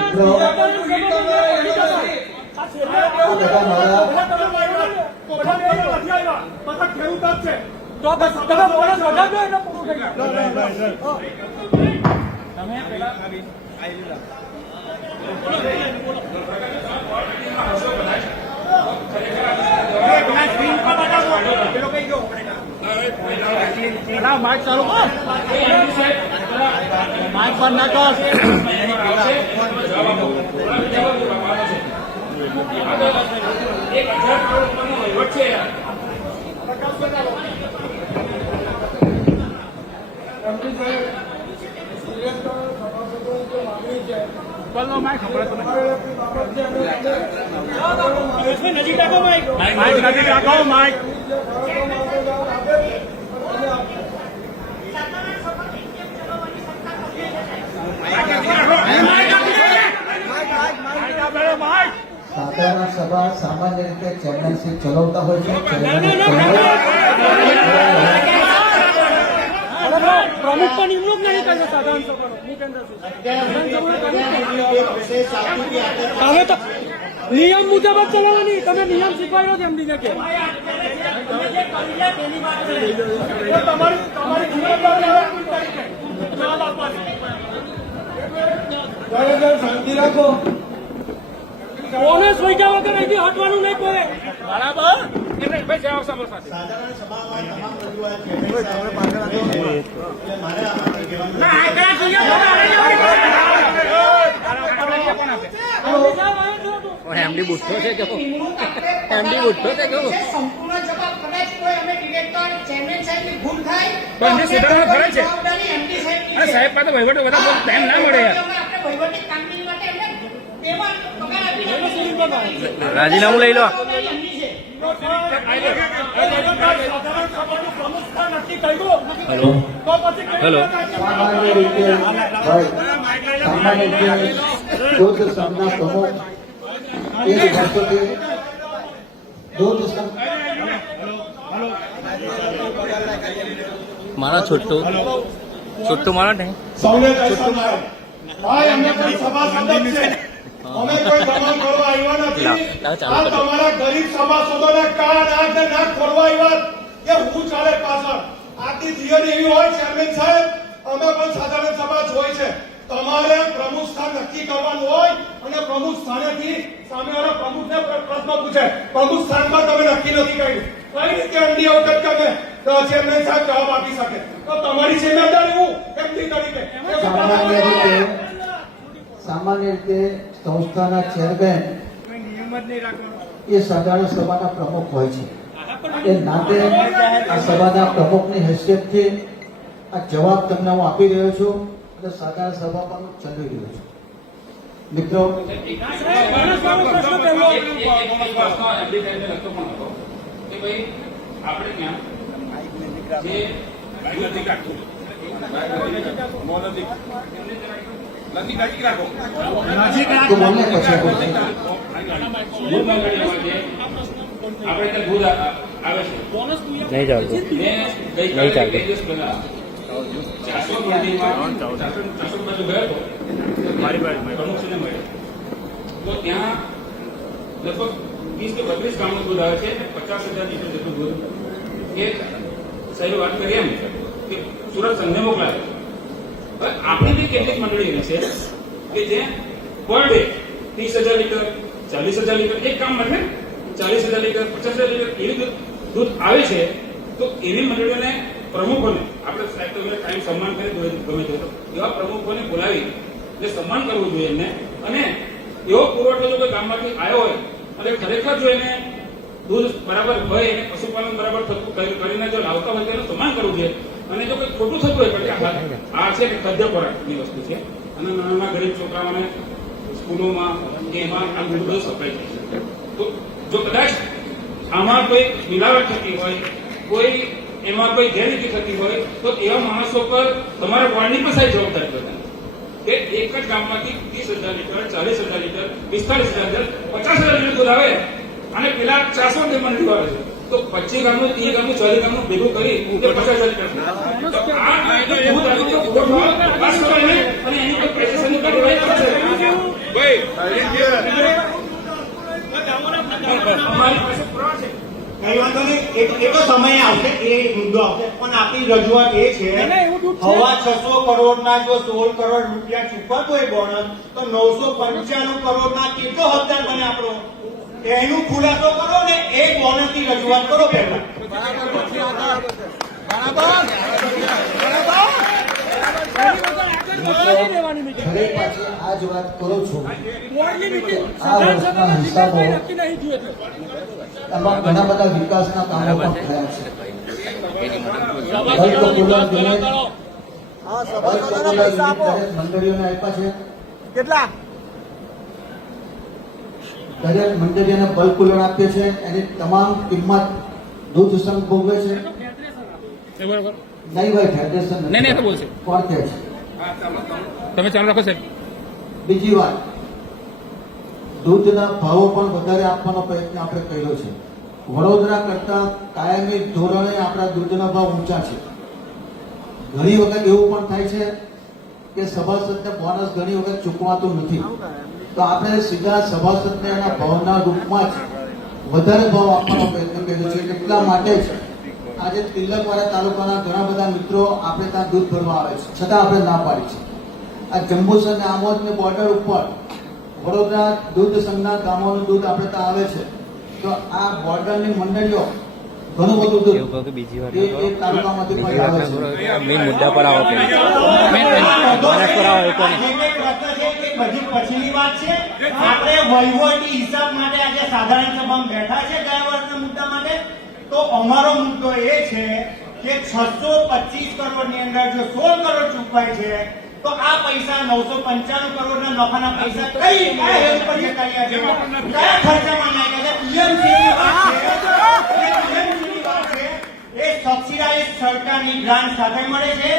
મિત્રો આ બધા મારા તો બસ તમે બોનસ વધારજો એટલે પૂરું થઈ જાય માઇક ચાલુ કર માઇક પર ના નજીક રાખો માઇક માઇક નજીક રાખો માઇક આપેલો માઇક સાધારણ સભા સામાન્ય રીતે ચેરમેનશીપ ચલાવતા હોય છે. તમે તો નિયમ મુજબ જ ચલાવવાની. તમે નિયમ શીખવાડો છે એમની કે? તમારી તમારી જવાબદારી હવે કુલ તારીખે જવાબ આપવાની કોને સોઈજા વગર અહીંથી હટવાનું નહીં કોઈ. બરાબર? એટલે ભાઈ જવાબ સાંભળો સાથે. ના આ કયા જોઈએ પણ એમડી બુઠ્ઠો છે કેવો એમડી બુઠ્ઠો છે કેવો સંપૂર્ણ જવાબ કદાચ કોઈ અમે ડિરેક્ટર ચેરમેન સાહેબની ભૂલ થાય બંને સુધારણા સુધારવા છે. સાહેબ પાસે વહીવટ બધા ટાઈમ ના મળે યાર. આપણે વહીવટી કામગીરી માટે એમને પેમેન્ટ પગાર આપીને એમને રાજીનામું લઈ લો. હેલો. હેલો. સામાન્ય રીતે સામાન્ય રીતે દૂધ સંઘના પ્રમુખ એક વર્ષોથી દૂધ મારા છોટું. છોટું મારા ને સૌને મારા ભાઈ અમે સભાસદ જ છે. અમે કોઈ દબાણ કરવા આવ્યા નથી. આ તમારા ગરીબ સભાસદોને કાન આંખ ને નાક ખોરવા આવ્યા કે હું ચાલે પાછળ આખી થિયરી એવી હોય ચેરમેન સાહેબ અમે પણ સાધારણ સભા જ હોય છે. તમારે પ્રમુખ સ્થાન નક્કી કરવાનું હોય અને પ્રમુખ સ્થાનેથી સામેવાળા પ્રમુખને પ્ર- પ્રશ્ન પૂછે. પ્રમુખ સ્થાનમાં તમે નક્કી નથી કર્યું. કઈ રીતે અંડી અવગત કરે તો ચેરમેન સાહેબ જવાબ આપી શકે? તો તમારી જિમ્મેદારી હું એમની તરીકે. સામાન્ય રીતે સંસ્થાના ચેરમેન એ સાધારણ સભાના પ્રમુખ હોય છે. એ નાતે આ સભાના પ્રમુખની હેસિયતથી આ જવાબ તમને હું આપી રહ્યો છું અને સાધારણ સભા પણ ચલાવી રહ્યો છું. મિત્રો, આપણે ત્યાં લગભગ વીસ કે બત્રીસ ગામનું દૂધ આવે છે પચાસ હજાર લીટર જેટલું દૂધ એ સાહેબ વાત કરી એમ કે સુરત સંઘે મોકલાવે હવે આપણી બી કેટલીક મંડળી છે કે જે પર ડે ત્રીસ હજાર લીટર, ચાલીસ હજાર લીટર, એક કામ મને ચાલીસ હજાર લીટર, પચાસ હજાર લીટર એવી દૂધ આવે છે, તો એવી મંડળીઓને પ્રમુખોને, આપણે સાહેબ તો કાયમ સન્માન કરી દો ગમે તો એવા પ્રમુખોને બોલાવી એટલે સન્માન કરવું જોઈએ એમને. અને એવો પુરવઠો જો કોઈ ગામમાંથી આવ્યો હોય, અને ખરેખર જો એને દૂધ બરાબર હોય, એને પશુપાલન બરાબર થતું કરીને જો લાવતા હોય તો એનું સન્માન કરવું જોઈએ. અને જો કોઈ ખોટું થતું હોય પછી આ છે કે ખાદ્ય ખોરાકની વસ્તુ છે, અને નાના ગરીબ છોકરાઓને સ્કૂલોમાં કે એમાં આ બધું સપ્લાય થઈ શકે તો જો કદાચ આમાં કોઈ મિલાવટ થતી હોય, કોઈ એમાં કોઈ ગેરરીતિ થતી હોય, તો એવા માણસો પર તમારા વોર્ડની પણ સારી જવાબદારી બતાવે કે એક જ ગામમાંથી ત્રીસ હજાર લીટર, ચાલીસ હજાર લીટર, પિસ્તાલીસ હજાર લીટર, પચાસ હજાર લીટર દૂધ આવે, અને પેલા ચારસો ની મંડળી આવે. છે તો પચીસ ગામનું ત્રીસ ગામનું ચોવીસ ગામનું ભેગું કરી પચાસ સમય આવશે. એ મુદ્દો આવશે પણ આપણી રજૂઆત એ છે ના, ના. હવા છસો કરોડના જો સોળ કરોડ રૂપિયા ચૂકવાતો હોય બોનસ તો નવસો પંચાણું કરોડના કેટલો હપ્તા બને આપણો એનું ખુલાસો કરો ને એ બોનસ રજૂઆત કરો પહેલા. ઘણા બધા વિકાસના કામો પણ થયા છે. મંડળીઓને આપ્યા છે? કેટલા? દરેક મંડળીને બલ્ક કુલર આપીએ છે એની તમામ કિંમત દૂધ સંઘ ભોગવે છે. નહીં ભાઈ ફેડરેશન નહીં, નહીં, બોલશે. કોર્ટે છે. તમે ચાલુ રાખો સાહેબ. બીજી વાત દૂધના ભાવો પણ વધારે આપવાનો પ્રયત્ન આપણે કર્યો છે. વડોદરા કરતા કાયમી ધોરણે આપણા દૂધના ભાવ ઊંચા છે. ઘણી વખત એવું પણ થાય છે કે સભાસદને બોનસ ઘણી વખત ચૂકવાતું નથી. તો આપણે સીધા સભાસદને એના ભાવના રૂપમાં જ વધારે ભાવ આપવાનો પ્રયત્ન કર્યો છે એટલા માટે જ આજે તિલકવાડા તાલુકાના ઘણા બધા મિત્રો આપણે ત્યાં દૂધ ભરવા આવે છે છતાં આપણે ના પાડી છે. આ જંબુસર અને આમોદની બોર્ડર ઉપર વડોદરા દૂધ સંઘના ગામોનું દૂધ આપણે ત્યાં આવે છે. તો આ બોર્ડરની મંડળીઓ ઘણું બધું દૂધ બીજી વાર એ તાલુકામાંથી પણ આવે છે. મેઇન મુદ્દા પર આવો માણસ પર આવો એવું કોને જે કંઈ પ્રશ્ન છે એ બધી પછીની વાત છે આપણે વહીવટી હિસાબ માટે આજે સાધારણ સભામાં બેઠા છે ગયા વર્ષના મુદ્દા માટે. તો અમારો મુદ્દો એ છે કે છસો પચીસ કરોડની અંદર જો સોળ કરોડ ચૂકવાય છે તો આ પૈસા નવસો પંચાણું કરોડ ના નફાના પૈસા કઈ કયા હેલ્પ પર જતા છે? કયા ખર્ચામાં નાખ્યા વાત છે. એ સબસિડાઇઝ સરકારની ગ્રાન્ટ સાથે મળે છે.